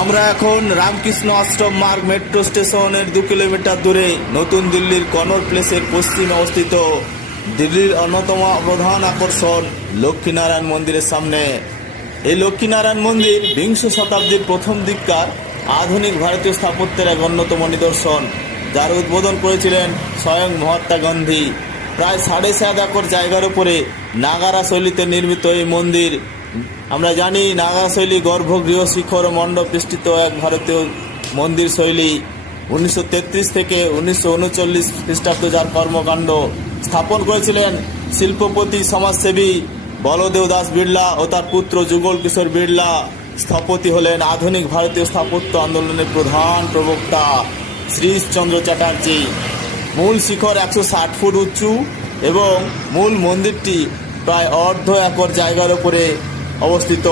আমরা এখন রামকৃষ্ণ আশ্রম মার্গ মেট্রো স্টেশনের 2 কিলোমিটার দূরে নতুন দিল্লির কনট প্লেসের পশ্চিমে অবস্থিত দিল্লির অন্যতম প্রধান আকর্ষণ লক্ষ্মীনারায়ণ মন্দিরের সামনে। এই লক্ষ্মীনারায়ণ মন্দির বিংশ শতাব্দীর প্রথম দিককার আধুনিক ভারতীয় স্থাপত্যের এক অন্যতম নিদর্শন, যার উদ্বোধন করেছিলেন স্বয়ং মহাত্মা গান্ধী। প্রায় 7.5 একর জায়গার উপরে নাগারা শৈলীতে নির্মিত এই মন্দির, আমরা জানি নাগা শৈলী গর্ভগৃহ শিখর ও মণ্ডপ বিস্তৃত এক ভারতীয় মন্দির শৈলী। 1933 থেকে 1939 খ্রিস্টাব্দ যার কর্মকাণ্ড স্থাপন করেছিলেন শিল্পপতি সমাজসেবী বলদেব দাস বিড়লা ও তার পুত্র যুগল কিশোর বিড়লা। স্থপতি হলেন আধুনিক ভারতীয় স্থাপত্য আন্দোলনের প্রধান প্রবক্তা শ্রীশচন্দ্র চ্যাটার্জি। মূল শিখর 160 ফুট উঁচু এবং মূল মন্দিরটি প্রায় অর্ধ একর জায়গার উপরে অবস্থিত।